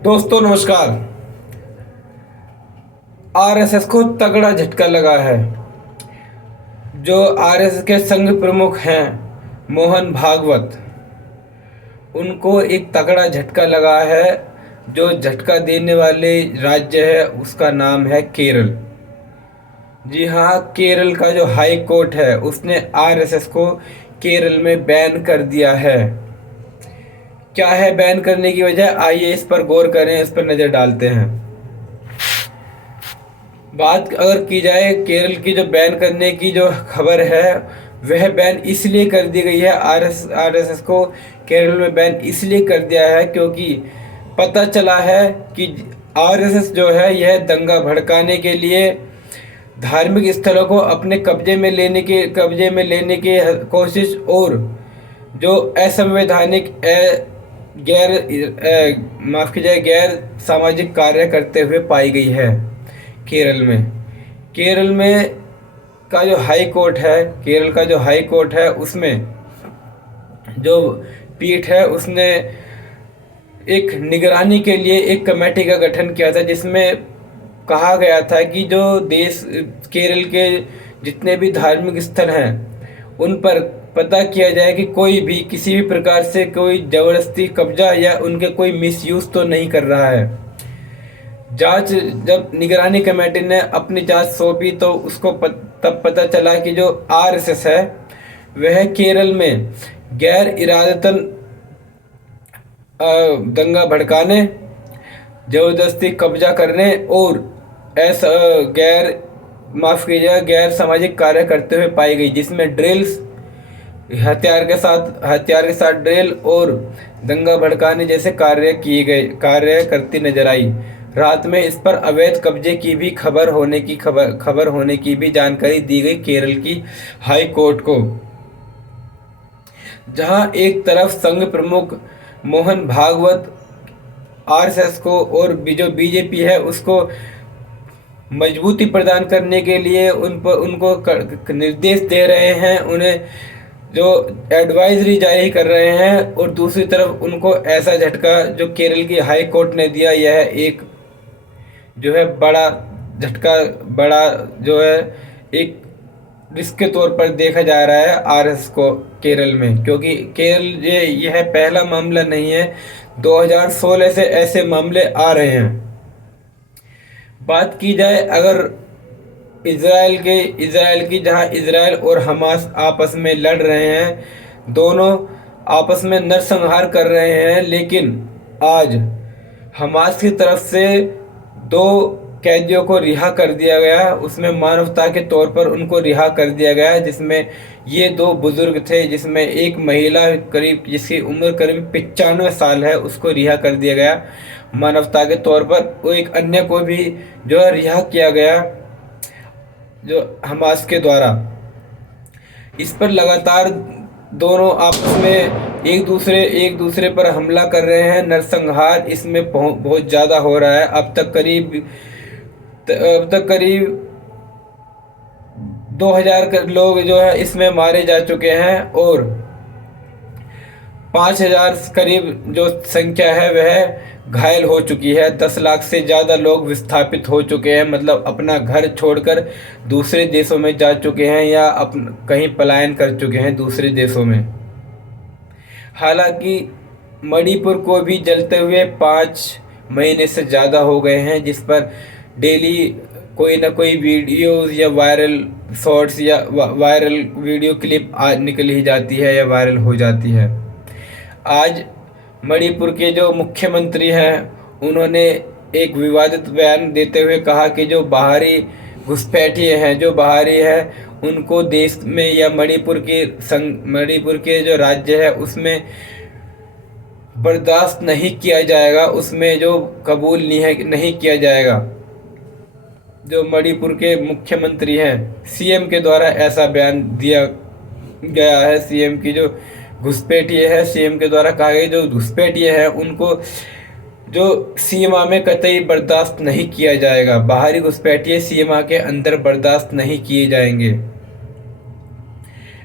दोस्तों नमस्कार। आरएसएस को तगड़ा झटका लगा है। जो आरएसएस के संघ प्रमुख हैं मोहन भागवत, उनको एक तगड़ा झटका लगा है। जो झटका देने वाले राज्य है उसका नाम है केरल। जी हाँ, केरल का जो हाई कोर्ट है उसने आरएसएस को केरल में बैन कर दिया है। क्या है बैन करने की वजह, आइए इस पर गौर करें, इस पर नज़र डालते हैं। बात अगर की जाए केरल की जो बैन करने की जो खबर है, वह बैन इसलिए कर दी गई है। आरएसएस को केरल में बैन इसलिए कर दिया है क्योंकि पता चला है कि आरएसएस जो है यह दंगा भड़काने के लिए धार्मिक स्थलों को अपने कब्जे में लेने की कोशिश और जो असंवैधानिक माफ कीजिए गैर सामाजिक कार्य करते हुए पाई गई है केरल में। केरल में का जो हाई कोर्ट है, केरल का जो हाई कोर्ट है उसमें जो पीठ है उसने एक निगरानी के लिए एक कमेटी का गठन किया था, जिसमें कहा गया था कि जो देश केरल के जितने भी धार्मिक स्थल हैं उन पर पता किया जाए कि कोई भी किसी भी प्रकार से कोई ज़बरदस्ती कब्जा या उनके कोई मिसयूज़ तो नहीं कर रहा है। जांच जब निगरानी कमेटी ने अपनी जांच सौंपी तो उसको तब पता चला कि जो आरएसएस है वह केरल में गैर इरादतन दंगा भड़काने, ज़बरदस्ती कब्जा करने और ऐसा गैर सामाजिक कार्य करते हुए पाई गई, जिसमें ड्रिल्स हथियार के साथ ड्रिल और दंगा भड़काने जैसे कार्य करती नजर आई। रात में इस पर अवैध कब्जे की भी खबर होने की भी जानकारी दी गई केरल की हाई कोर्ट को। जहां एक तरफ संघ प्रमुख मोहन भागवत आरएसएस को और जो बीजेपी है उसको मजबूती प्रदान करने के लिए उनको निर्देश दे रहे हैं, उन्हें जो एडवाइजरी जारी कर रहे हैं, और दूसरी तरफ उनको ऐसा झटका जो केरल की हाई कोर्ट ने दिया, यह एक जो है बड़ा झटका, बड़ा जो है एक रिस्क के तौर पर देखा जा रहा है आरएस को केरल में। क्योंकि केरल यह पहला मामला नहीं है, 2016 से ऐसे मामले आ रहे हैं। बात की जाए अगर इसराइल की, जहां इसराइल और हमास आपस में लड़ रहे हैं, दोनों आपस में नरसंहार कर रहे हैं, लेकिन आज हमास की तरफ से 2 कैदियों को रिहा कर दिया गया। उसमें मानवता के तौर पर उनको रिहा कर दिया गया, जिसमें ये 2 बुजुर्ग थे, जिसमें एक महिला जिसकी उम्र करीब 95 साल है उसको रिहा कर दिया गया मानवता के तौर पर। वो एक अन्य को भी जो है रिहा किया गया जो हमास के द्वारा। इस पर लगातार दोनों आपस में एक दूसरे पर हमला कर रहे हैं, नरसंहार इसमें बहुत ज़्यादा हो रहा है। अब तक करीब 2000 लोग जो है इसमें मारे जा चुके हैं और 5000 करीब जो संख्या है वह घायल हो चुकी है। 10 लाख से ज़्यादा लोग विस्थापित हो चुके हैं, मतलब अपना घर छोड़कर दूसरे देशों में जा चुके हैं या कहीं पलायन कर चुके हैं दूसरे देशों में। हालांकि मणिपुर को भी जलते हुए 5 महीने से ज़्यादा हो गए हैं, जिस पर डेली कोई ना कोई वीडियोस या वायरल शॉर्ट्स या वायरल वीडियो क्लिप निकल ही जाती है या वायरल हो जाती है। आज मणिपुर के जो मुख्यमंत्री हैं उन्होंने एक विवादित बयान देते हुए कहा कि जो बाहरी घुसपैठिए हैं, जो बाहरी हैं, उनको देश में या मणिपुर के जो राज्य है उसमें बर्दाश्त नहीं किया जाएगा, उसमें जो कबूल नहीं किया जाएगा। जो मणिपुर के मुख्यमंत्री हैं, सीएम के द्वारा ऐसा बयान दिया गया है। सीएम की जो घुसपैठिए है, सीएम के द्वारा कहा गया जो घुसपैठिए है उनको जो सीमा में कतई बर्दाश्त नहीं किया जाएगा। बाहरी घुसपैठिए सीमा के अंदर बर्दाश्त नहीं किए जाएंगे।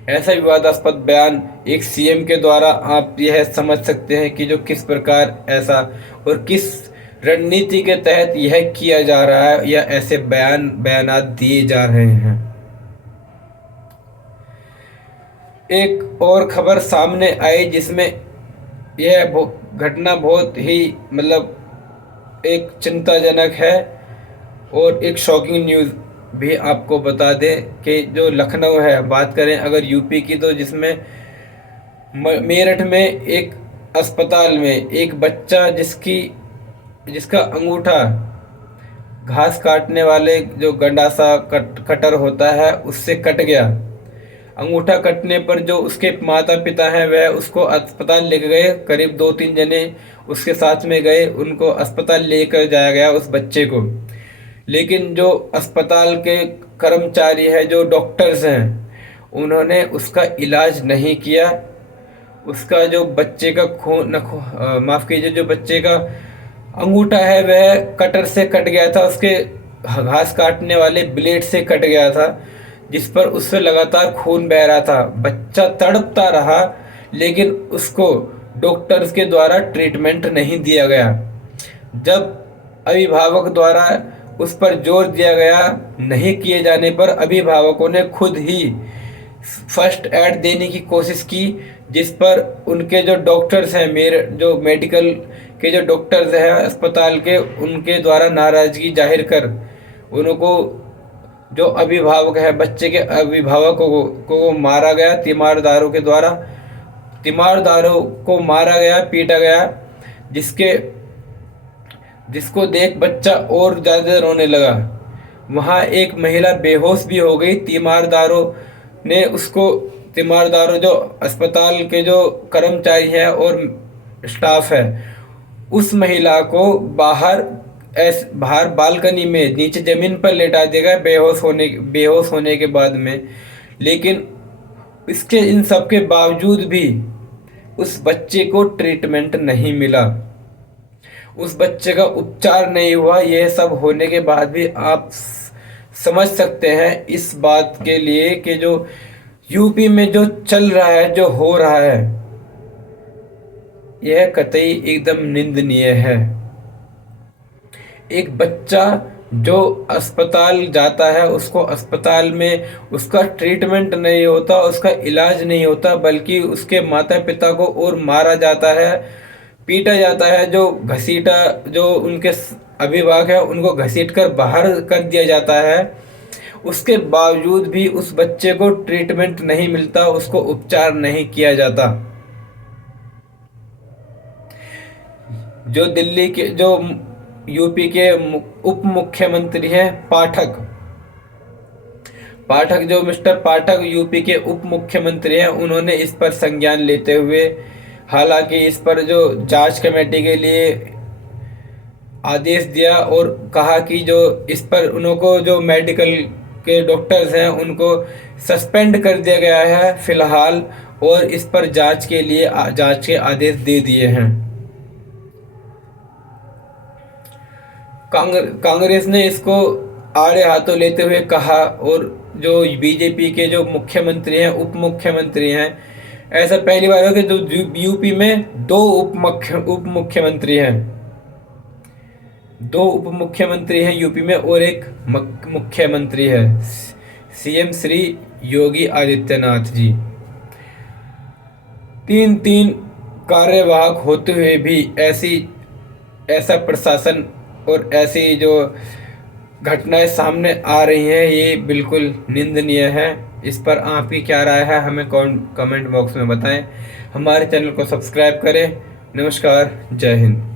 ऐसा विवादास्पद बयान एक सीएम के द्वारा आप यह समझ सकते हैं कि जो किस प्रकार ऐसा और किस रणनीति के तहत यह किया जा रहा है या ऐसे बयानात दिए जा रहे हैं। एक और खबर सामने आई जिसमें यह घटना बहुत ही मतलब एक चिंताजनक है और एक शॉकिंग न्यूज़ भी आपको बता दें कि जो लखनऊ है, बात करें अगर यूपी की, तो जिसमें मेरठ में एक अस्पताल में एक बच्चा जिसका अंगूठा घास काटने वाले जो गंडासा कटर होता है उससे कट गया। अंगूठा कटने पर जो उसके माता पिता हैं वह उसको अस्पताल लेकर गए, करीब 2-3 जने उसके साथ में गए, उनको अस्पताल लेकर जाया गया उस बच्चे को। लेकिन जो अस्पताल के कर्मचारी हैं, जो डॉक्टर्स हैं, उन्होंने उसका इलाज नहीं किया। उसका जो बच्चे का माफ़ कीजिए, जो बच्चे का अंगूठा है वह कटर से कट गया था, उसके घास काटने वाले ब्लेड से कट गया था, जिस पर उससे लगातार खून बह रहा था। बच्चा तड़पता रहा लेकिन उसको डॉक्टर्स के द्वारा ट्रीटमेंट नहीं दिया गया। जब अभिभावक द्वारा उस पर जोर दिया गया, नहीं किए जाने पर अभिभावकों ने खुद ही फर्स्ट एड देने की कोशिश की, जिस पर उनके जो डॉक्टर्स हैं, मेरे जो मेडिकल के जो डॉक्टर्स हैं अस्पताल के, उनके द्वारा नाराज़गी जाहिर कर उनको जो अभिभावक है, बच्चे के अभिभावकों को मारा गया। तीमारदारों के द्वारा तीमारदारों को मारा गया, पीटा गया, जिसको देख बच्चा और ज़्यादा रोने लगा। वहाँ एक महिला बेहोश भी हो गई। तीमारदारों जो अस्पताल के जो कर्मचारी हैं और स्टाफ है, उस महिला को बाहर बालकनी में नीचे ज़मीन पर लेटा दिया गया बेहोश होने के बाद में। लेकिन इन सब के बावजूद भी उस बच्चे को ट्रीटमेंट नहीं मिला, उस बच्चे का उपचार नहीं हुआ। यह सब होने के बाद भी आप समझ सकते हैं इस बात के लिए कि जो यूपी में जो चल रहा है, जो हो रहा है, यह कतई एकदम निंदनीय है। एक बच्चा जो अस्पताल जाता है, उसको अस्पताल में उसका ट्रीटमेंट नहीं होता, उसका इलाज नहीं होता, बल्कि उसके माता पिता को और मारा जाता है, पीटा जाता है। जो उनके अभिभावक हैं उनको घसीट कर बाहर कर दिया जाता है। उसके बावजूद भी उस बच्चे को ट्रीटमेंट नहीं मिलता, उसको उपचार नहीं किया जाता। जो यूपी के उप मुख्यमंत्री हैं जो मिस्टर पाठक यूपी के उप मुख्यमंत्री हैं, उन्होंने इस पर संज्ञान लेते हुए, हालांकि इस पर जो जांच कमेटी के लिए आदेश दिया और कहा कि जो इस पर उनको जो मेडिकल के डॉक्टर्स हैं उनको सस्पेंड कर दिया गया है फिलहाल, और इस पर जांच के आदेश दे दिए हैं। कांग्रेस ने इसको आड़े हाथों लेते हुए कहा, और जो बीजेपी के जो मुख्यमंत्री हैं, उप मुख्यमंत्री हैं, ऐसा पहली बार है कि जो यूपी में 2 उप मुख्यमंत्री हैं, 2 उप मुख्यमंत्री हैं यूपी में, और एक मुख्यमंत्री है, सीएम श्री योगी आदित्यनाथ जी। 3 कार्यवाहक होते हुए भी ऐसा प्रशासन और ऐसी जो घटनाएं सामने आ रही हैं, ये बिल्कुल निंदनीय है। इस पर आपकी क्या राय है, हमें कमेंट बॉक्स में बताएं। हमारे चैनल को सब्सक्राइब करें। नमस्कार, जय हिंद।